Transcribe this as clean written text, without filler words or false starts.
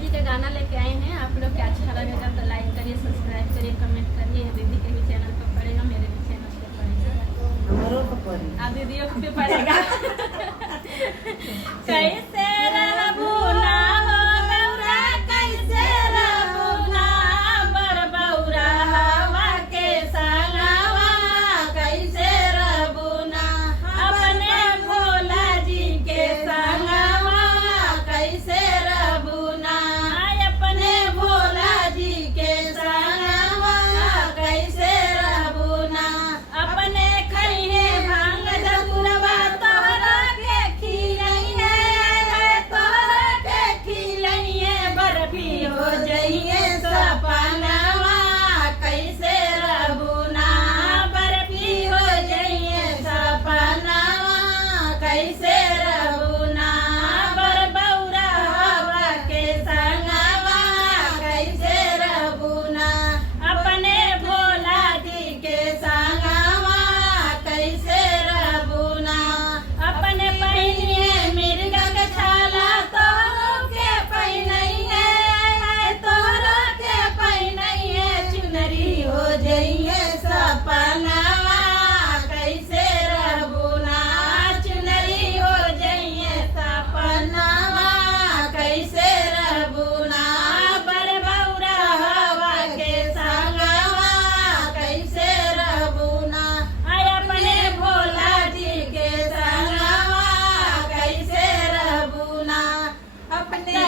जी का गाना लेके आए हैं। आप लोग को अच्छा लगेगा तो लाइक करिए, सब्सक्राइब करिए, कमेंट करिए। दीदी के भी चैनल पर पड़ेगा, मेरे भी चैनल पर पड़ेगा, दीदियों को भी पड़ेगा। कैसे रहबू ना हो गौरा, कैसे रहबू ना बर बौरा हवा के संगवा, कैसे रहबू ना अपने भोला जी के संगवा, कैसे रहबू ना अपने भोला जी के संगवा, कैसे रहबू ना अपने खइहे भांग धतुरवा तोहरा के खिलइहे, तोहरा के खिलइहे बर्फी हो जइहे सपनवा, कैसे रहबू ना बर्फी हो जइहे सपनवा, कैसे रहबू ना बर बौरा हवा के संगवा, कैसे रहबू ना अपने भोला जी के संगवा, कैसे रहबू ना अपने पहिनिए मिर्ग के छाला तोहरो के पहिनइहे, तोहरो के पहिनइहे चुनरी हो जइहे सपनवा, कैसे रहबू ना चुनरी हो जइहे सपनवा, कैसे रहबू ना बर बौरा हवा के संगवा, कैसे रहबू ना अपने भोला जी के संगवा, कैसे रहबू ना अपने